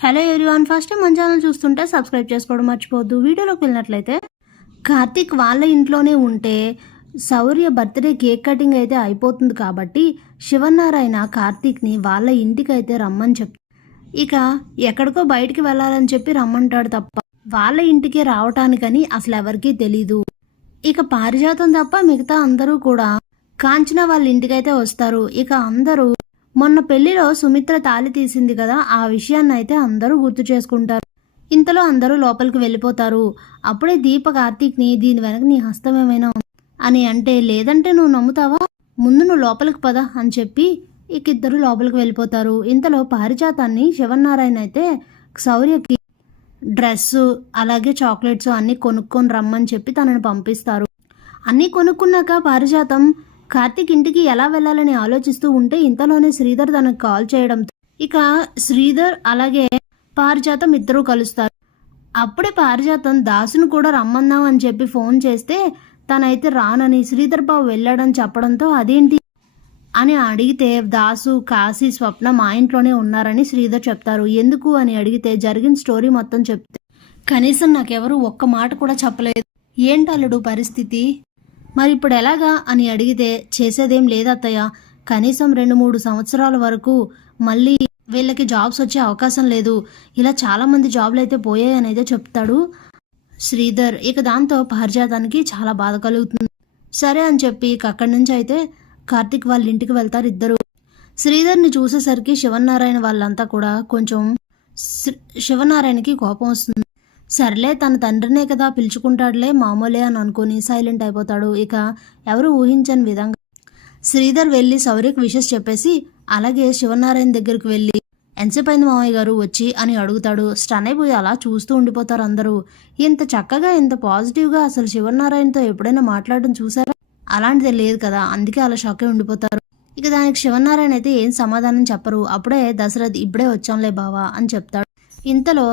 Hello everyone, first time మన channel చూస్తుంటే subscribe చేసుకోవడం మర్చిపోవద్దు. వీడియోలోకి వెళ్ళినట్లయితే కార్తీక్ వాళ్ళ ఇంట్లోనే ఉంటే శౌర్య బర్త్డే కేక్ కటింగ్ అయితే అయిపోతుంది కాబట్టి శివనారాయణ కార్తీక్ని వాళ్ళ ఇంటికి అయితే రమ్మని చెప్తాడు. ఇక ఎక్కడికో బయటికి వెళ్ళాలని చెప్పి రమ్మంటాడు తప్ప వాళ్ళ ఇంటికి రావటానికని అసలు ఎవరికీ తెలీదు. ఇక పారిజాతం తప్ప మిగతా అందరూ కూడా కాంచన వాళ్ళ ఇంటికైతే వస్తారు. ఇక అందరూ మొన్న పెళ్లిలో సుమిత్ర తాళి తీసింది కదా, ఆ విషయాన్ని అయితే అందరూ గుర్తు చేసుకుంటారు. ఇంతలో అందరూ లోపలికి వెళ్ళిపోతారు. అప్పుడే దీప కార్తీక్ని దీని వెనక నీ హస్తం ఏమైనా అని అంటే, లేదంటే నువ్వు నమ్ముతావా, ముందు నువ్వు లోపలికి పద అని చెప్పి ఇక ఇద్దరు లోపలికి వెళ్ళిపోతారు. ఇంతలో పారిజాతాన్ని శివనారాయణ అయితే శౌర్యకి డ్రెస్సు అలాగే చాక్లెట్స్ అన్నీ కొనుక్కొని రమ్మని చెప్పి తనని పంపిస్తారు. అన్నీ కొనుక్కున్నాక పారిజాతం కార్తీక్ ఇంటికి ఎలా వెళ్ళాలని ఆలోచిస్తూ ఉంటే ఇంతలోనే శ్రీధర్ తనకు కాల్ చేయడంతో ఇక శ్రీధర్ అలాగే పారిజాతం ఇద్దరూ కలుస్తారు. అప్పుడే పారిజాతం దాసును కూడా రమ్మందాం అని చెప్పి ఫోన్ చేస్తే తనైతే రానని శ్రీధర్ బాబు వెళ్ళాడని చెప్పడంతో అదేంటి అని అడిగితే దాసు కాశీ స్వప్న మా ఇంట్లోనే ఉన్నారని శ్రీధర్ చెప్తారు. ఎందుకు అని అడిగితే జరిగిన స్టోరీ మొత్తం చెప్తే కనీసం నాకెవరు ఒక్క మాట కూడా చెప్పలేదు, ఏంటల్లుడు పరిస్థితి, మరి ఇప్పుడు ఎలాగా అని అడిగితే చేసేదేం లేదత్తయ్య, కనీసం 2-3 సంవత్సరాల వరకు మళ్ళీ వీళ్ళకి జాబ్స్ వచ్చే అవకాశం లేదు, ఇలా చాలామంది జాబ్లు అయితే పోయాయని అయితే చెప్తాడు శ్రీధర్. ఇక దాంతో పారిజాతానికి చాలా బాధ కలుగుతుంది. సరే అని చెప్పి అక్కడి నుంచి అయితే కార్తీక్ వాళ్ళ ఇంటికి వెళ్తారు ఇద్దరు. శ్రీధర్ని చూసేసరికి శివనారాయణ వాళ్ళంతా కూడా కొంచెం శివనారాయణకి కోపం వస్తుంది. సర్లే తన తండ్రినే కదా పిలుచుకుంటాడులే మామూలే అని అనుకుని సైలెంట్ అయిపోతాడు. ఇక ఎవరు ఊహించని విధంగా శ్రీధర్ వెళ్ళి శౌర్యకి విషెస్ చెప్పేసి అలాగే శివనారాయణ దగ్గరికి వెళ్ళి ఎంతసేపు అయింది మామయ్య గారు వచ్చి అని అడుగుతాడు. స్టన్ అయిపోయి అలా చూస్తూ ఉండిపోతారు అందరూ. ఇంత చక్కగా ఇంత పాజిటివ్గా అసలు శివనారాయణతో ఎప్పుడైనా మాట్లాడడం చూసారా, అలాంటిది లేదు కదా, అందుకే అలా షాక్ అయి ఉండిపోతారు. ఇక దానికి శివనారాయణ అయితే ఏం సమాధానం చెప్పరు. అప్పుడే దశరథ్ ఇప్పుడే వచ్చాంలే బావా అని చెప్తాడు. ఇంతలో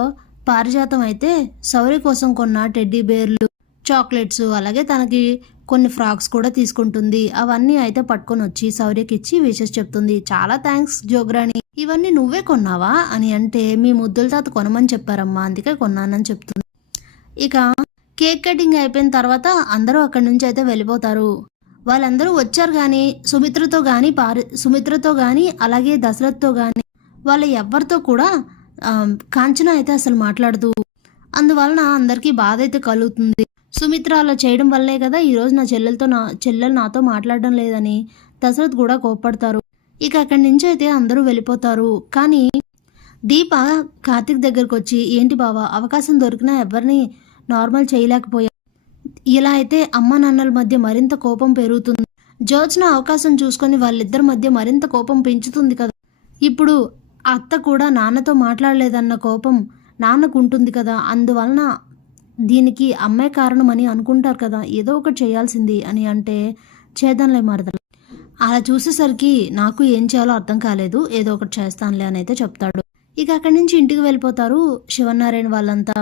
పారిజాతం అయితే శౌర్య కోసం కొన్న టెడ్డీ బేర్లు చాక్లెట్స్ అలాగే తనకి కొన్ని ఫ్రాక్స్ కూడా తీసుకుంటుంది. అవన్నీ అయితే పట్టుకొని వచ్చి శౌర్యకి ఇచ్చి విషెస్ చెప్తుంది. చాలా థ్యాంక్స్ జోగ్రాణి, ఇవన్నీ నువ్వే కొన్నావా అని అంటే, మీ ముద్దుల తాత కొనమని చెప్పారమ్మా అందుకే కొన్నానని చెప్తుంది. ఇక కేక్ కటింగ్ అయిపోయిన తర్వాత అందరూ అక్కడి నుంచి అయితే వెళ్ళిపోతారు. వాళ్ళందరూ వచ్చారు కానీ సుమిత్రతో కానీ అలాగే దశరథ్తో కానీ వాళ్ళ ఎవ్వరితో కూడా కాంచన అయితే అసలు మాట్లాడుతూ, అందువలన అందరికీ బాధ అయితే కలుగుతుంది. సుమిత్ర అలా చేయడం వల్లే కదా ఈరోజు నా చెల్లెలు నాతో మాట్లాడడం లేదని దశరథ్ కూడా కోప్పడతారు. ఇక అక్కడి నుంచి అయితే అందరూ వెళ్ళిపోతారు. కానీ దీప కార్తీక్ దగ్గరకు వచ్చి, ఏంటి బావా అవకాశం దొరికినా ఎవరిని నార్మల్ చేయలేకపోయా, ఇలా అయితే అమ్మ నాన్నల మధ్య మరింత కోపం పెరుగుతుంది, జ్యోత్స్న అవకాశం చూసుకొని వాళ్ళిద్దరి మధ్య మరింత కోపం పెంచుతుంది కదా, ఇప్పుడు అత్త కూడా నాన్నతో మాట్లాడలేదన్న కోపం నాన్నకు ఉంటుంది కదా, అందువలన దీనికి అమ్మాయి కారణం అని అనుకుంటారు కదా, ఏదో ఒకటి చేయాల్సింది అని అంటే, చేద్దాంలే మరదలు, అలా చూసేసరికి నాకు ఏం చేయాలో అర్థం కాలేదు, ఏదో ఒకటి చేస్తానులే అని అయితే చెప్తాడు. ఇక అక్కడి నుంచి ఇంటికి వెళ్ళిపోతారు శివనారాయణ వాళ్ళంతా.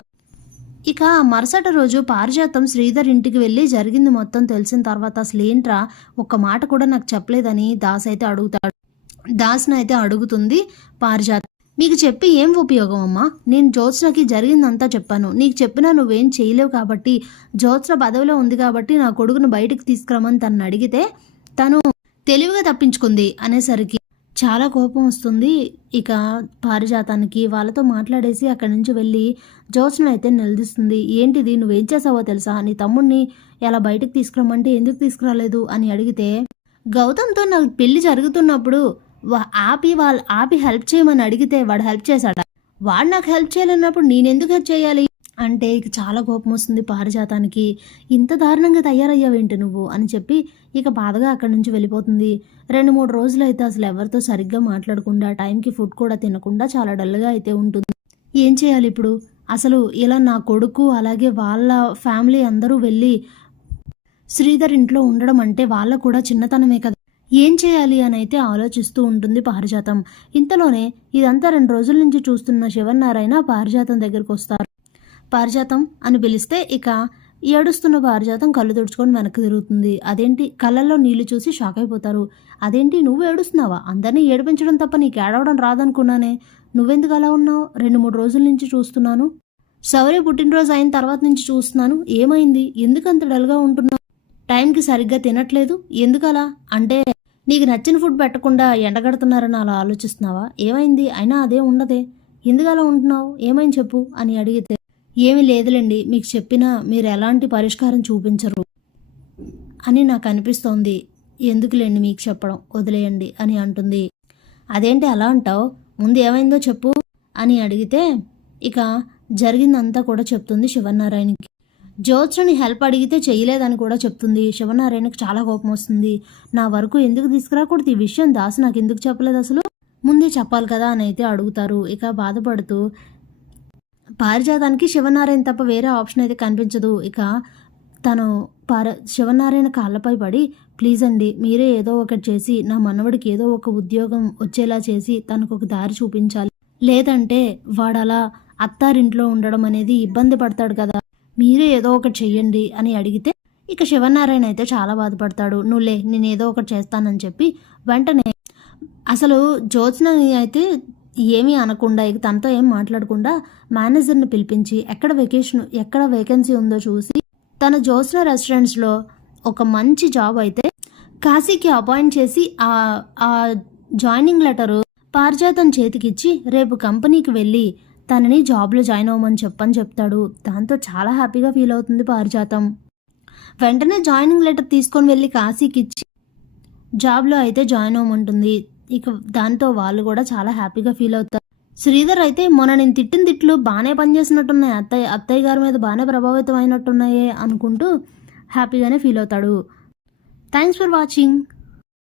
ఇక మరుసటి రోజు పారిజాతం శ్రీధర్ ఇంటికి వెళ్ళి జరిగింది మొత్తం తెలిసిన తర్వాత అసలు ఏంట్రా ఒక్క మాట కూడా నాకు చెప్పలేదని దాస్ని అయితే అడుగుతుంది పారిజాతం. మీకు చెప్పి ఏం ఉపయోగం అమ్మా, నేను జ్యోత్స్నకి జరిగిందంతా చెప్పాను, నీకు చెప్పినా నువ్వేం చేయలేవు కాబట్టి, జ్యోత్స్న పదవిలో ఉంది కాబట్టి నా కొడుకును బయటికి తీసుకురమ్మని తను అడిగితే తను తెలివిగా తప్పించుకుంది అనేసరికి చాలా కోపం వస్తుంది. ఇక పారిజాతానికి వాళ్ళతో మాట్లాడేసి అక్కడి నుంచి వెళ్ళి జ్యోత్స్న అయితే నిలదీస్తుంది. ఏంటిది, నువ్వేం చేసావో తెలుసా, నీ తమ్ముడిని ఎలా బయటకు తీసుకురమ్మంటే ఎందుకు తీసుకురాలేదు అని అడిగితే, గౌతమ్తో నాకు పెళ్లి జరుగుతున్నప్పుడు ఆపి హెల్ప్ చేయమని అడిగితే వాడు హెల్ప్ చేశాడా, వాడు నాకు హెల్ప్ చేయాలన్నప్పుడు నేనెందుకు హెల్ప్ చేయాలి అంటే ఇక చాలా కోపం వస్తుంది పారిజాతానికి. ఇంత దారుణంగా తయారయ్యావేంటి నువ్వు అని చెప్పి ఇక బాధగా అక్కడి నుంచి వెళ్ళిపోతుంది. 2-3 రోజులు అయితే అసలు ఎవరితో సరిగ్గా మాట్లాడకుండా టైంకి ఫుడ్ కూడా తినకుండా చాలా డల్గా అయితే ఉంటుంది. ఏం చేయాలి ఇప్పుడు, అసలు ఇలా నా కొడుకు అలాగే వాళ్ళ ఫ్యామిలీ అందరూ వెళ్ళి శ్రీధర్ ఇంట్లో ఉండడం అంటే వాళ్ళకు కూడా చిన్నతనమే కదా, ఏం చేయాలి అని అయితే ఆలోచిస్తూ ఉంటుంది పారిజాతం. ఇంతలోనే ఇదంతా 2 రోజుల నుంచి చూస్తున్న శివనారాయణ పారిజాతం దగ్గరికి వస్తారు. పారిజాతం అని పిలిస్తే ఇక ఏడుస్తున్న పారిజాతం కళ్ళు తుడుచుకొని వెనక్కి తిరుగుతుంది. అదేంటి, కళ్ళల్లో నీళ్లు చూసి షాక్ అయిపోతారు. అదేంటి నువ్వు ఏడుస్తున్నావా, అందరినీ ఏడిపించడం తప్ప నీకు ఏడవడం రాదనుకున్నానే, నువ్వెందుకు అలా ఉన్నావు? 2-3 రోజుల నుంచి చూస్తున్నాను. శౌర్య పుట్టినరోజు అయిన తర్వాత నుంచి చూస్తున్నాను. ఏమైంది? ఎందుకు అంత డల్గా ఉంటున్నావు? టైంకి సరిగ్గా తినట్లేదు. ఎందుకలా? అంటే నీకు నచ్చిన ఫుడ్ పెట్టకుండా ఎండగడుతున్నారని అలా ఆలోచిస్తున్నావా? ఏమైంది? అయినా అదే ఉండదే. ఎందుకు అలా ఉంటున్నావు? ఏమైంది చెప్పు అని అడిగితే, ఏమీ లేదులేండి, మీకు చెప్పినా మీరు ఎలాంటి పరిష్కారం చూపించరు అని నాకు అనిపిస్తోంది. ఎందుకులేండి మీకు చెప్పడం, వదిలేయండి అని అంటుంది. అదేంటి అలా అంటావు? ముందు ఏమైందో చెప్పు అని అడిగితే ఇక జరిగిందంతా కూడా చెప్తుంది శివనారాయణకి. జ్యోత్స్నని హెల్ప్ అడిగితే చేయలేదని కూడా చెప్తుంది. శివనారాయణకి చాలా కోపం వస్తుంది. నా వరకు ఎందుకు తీసుకురాకూడదు? ఈ విషయం దాసు నాకు ఎందుకు చెప్పలేదు? అసలు ముందే చెప్పాలి కదా అని అయితే అడుగుతారు. ఇక బాధపడుతూ పారిజాతానికి శివనారాయణ తప్ప వేరే ఆప్షన్ అయితే కనిపించదు. ఇక తను శివనారాయణ కాళ్ళపై పడి, ప్లీజ్ అండి, మీరే ఏదో ఒకటి చేసి నా మనవడికి ఏదో ఒక ఉద్యోగం వచ్చేలా చేసి తనకు ఒక దారి చూపించాలి. లేదంటే వాడు అలా అత్తారింట్లో ఉండడం అనేది ఇబ్బంది పడతాడు కదా, మీరే ఏదో ఒకటి చెయ్యండి అని అడిగితే ఇక శివనారాయణ అయితే చాలా బాధపడతాడు. నువ్వులే, నేను ఏదో ఒకటి చేస్తానని చెప్పి వెంటనే అసలు జ్యోత్స్నని అయితే ఏమీ అనకుండా ఇక తనతో ఏం మాట్లాడకుండా మేనేజర్ని పిలిపించి ఎక్కడ వేకెన్సీ ఉందో చూసి తన జ్యోత్స్న రెస్టారెంట్స్లో ఒక మంచి జాబ్ అయితే కాశీకి అపాయింట్ చేసి ఆ జాయినింగ్ లెటరు పారిజాతం చేతికిచ్చి రేపు కంపెనీకి వెళ్ళి తనని జాబ్లో జాయిన్ అవ్వమని చెప్తాడు. దాంతో చాలా హ్యాపీగా ఫీల్ అవుతుంది పారిజాతం. వెంటనే జాయినింగ్ లెటర్ తీసుకొని వెళ్ళి కాశీకి ఇచ్చి జాబ్లో అయితే జాయిన్ అవ్వమంటుంది. ఇక దాంతో వాళ్ళు కూడా చాలా హ్యాపీగా ఫీల్ అవుతారు. శ్రీధర్ అయితే మొన్న నేను తిట్టిన తిట్లు బాగానే పనిచేసినట్టున్నాయి, అత్తయ్య గారి మీద బాగానే ప్రభావితం అయినట్టున్నాయే అనుకుంటూ హ్యాపీగానే ఫీల్ అవుతాడు. Thanks for watching.